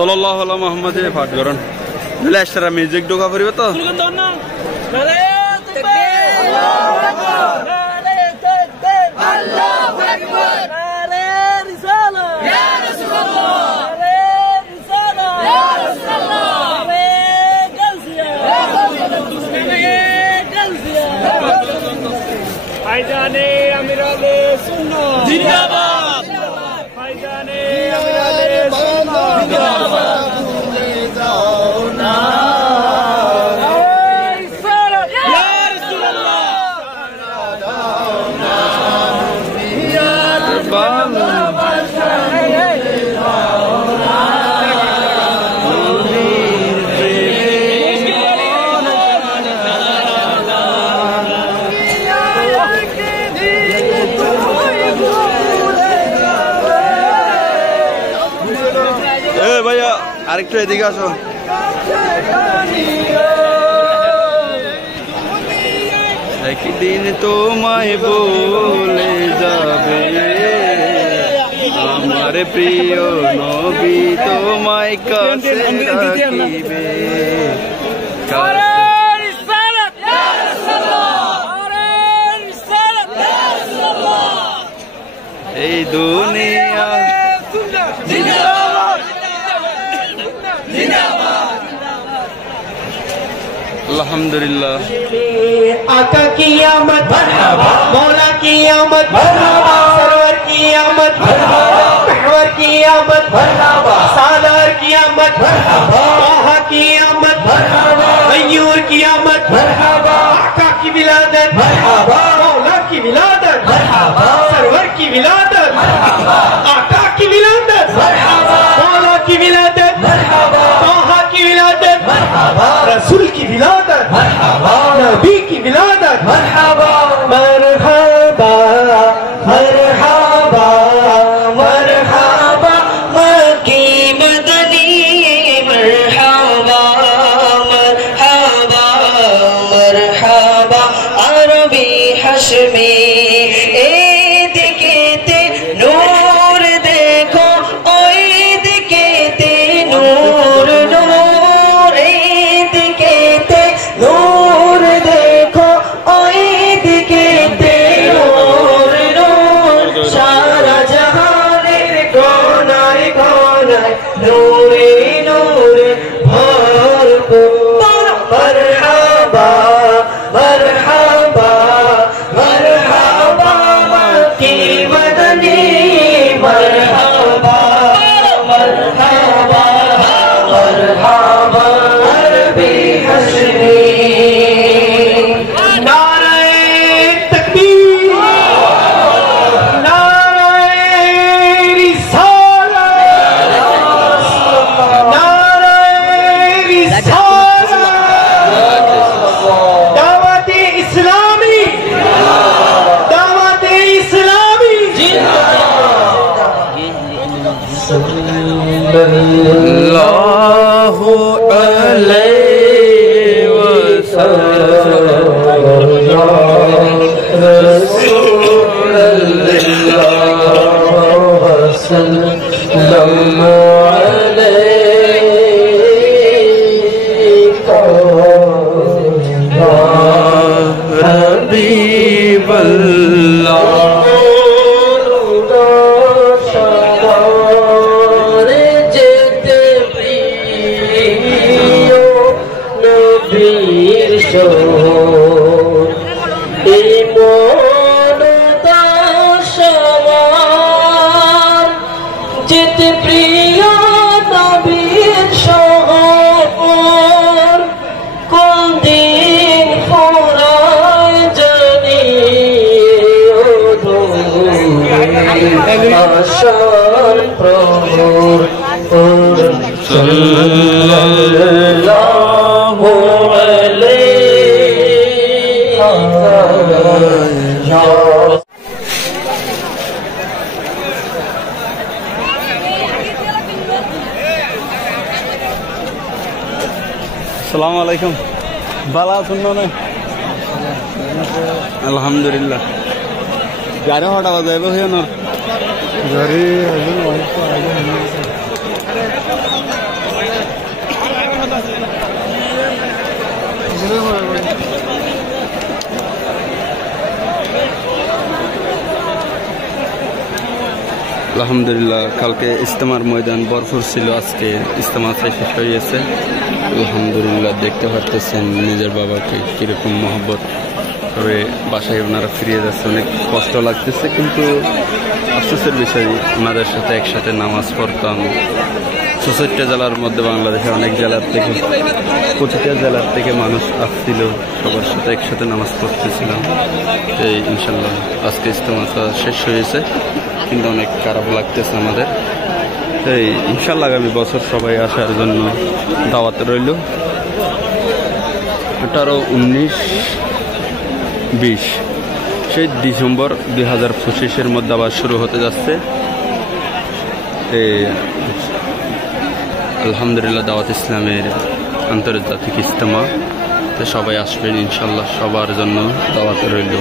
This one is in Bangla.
সাল্লাল্লাহু আলা মুহাম্মাদে পাঠ করুন লেশরা মিউজিক ঢোকা পড়বে তো ভাইজানে আমিরালে সুন্নাত জিন্দাবাদ ভাইজানে আমিরালে সুন্নাত জিন্দাবাদ ভুলে যাও না ইয়া রাসূলুল্লাহ দাও না ইয়া ভালোবাসা দাও না ভাইয়া আরেকটু এদিকে আসো একদিন তোমায় বলে যাবে আমার প্রিয় নবী তোমায় কাছে রাখিবে এই দুনিয়া अल्हम्दुलिल्लाह आका की आमद मरहबा मौला की आमद मरहबा सरवर की आमद मरहबा महवर की आमद मरहबा सालार की आमद मरहबा ताहा की आमद मरहबा मयूर की आमद मरहबा आका की विलादत मरहबा मौला की विलादत मरहबा सरवर की विलादत मरहबा आका की विलादत मरहबा मौला की विलादत मरहबा ताहा की विलादत मरहबा रसूल की विलादत मरहबा नबी की विलादत मरहबा मरहबा मरहबा मरहबा मक्की मदनी मरहबा मरहबा मरहबा अरबी हशमी एदिकेते नूर देखो ओइदिकेते नूर नूर एदिकेते नूर देखो ओइदिकेते नूर नूर सारा जहानेर कोनाय कोनाय नूरे नूरे भरपूर मरहबा मरहबा मरहबा मक्की मदनी मरहबा मरहबा मरहबा अरबी हशमी नारे तकबीर नारे रिसालत नारे रिसालत दावत इस्लामी सल्लल्लाहु अलैहि वसल्लम रसूलुल्लाह सल्लल्लाहु अलैका या हबीबल्लाह जित प्रिय नबीर शहर কোন দিন ফুরায় জানি আশার প্রভু সাল্লাল্লাহু আলাইহি अस्सलाम वालेकुम बाला सुनना ना अल्हम्दुलिल्लाह गाड़ी हटा बजाइबो है ना गाड़ी আলহামদুলিল্লাহ কালকে ইজতেমার ময়দান ভরপুর ছিল, আজকে ইজতেমা শেষ হয়ে গেছে। আলহামদুলিল্লাহ দেখতে পারতেছেন নিজের বাবাকে কিরকম মহব্বত করে বাসায় ওনারা ফিরিয়ে যাচ্ছে। অনেক কষ্ট লাগতেছে, কিন্তু আফসোসের বিষয় ওনাদের সাথে একসাথে নামাজ পড়তাম। 64টা জেলার মধ্যে বাংলাদেশে অনেক জেলার থেকে, প্রতিটা জেলার থেকে মানুষ আসছিল, সবার সাথে একসাথে নামাজ পড়তেছিলাম। এই ইনশাল্লাহ আজকে ইজতেমাটা শেষ হয়েছে, কিন্তু অনেক খারাপ লাগতেছে আমাদের। এই ইনশাল্লাহ আগামী বছর সবাই আসার জন্য দাওয়াত রইল। 18, 19, 20 সেই ডিসেম্বর 2025-এর মধ্যে আবার শুরু হতে যাচ্ছে। আলহামদুলিল্লাহ দাওয়াত ইসলামের আন্তর্জাতিক ইজতেমা, তো সবাই আসবেন ইনশাল্লাহ, সবার জন্য দাওয়াত রইল।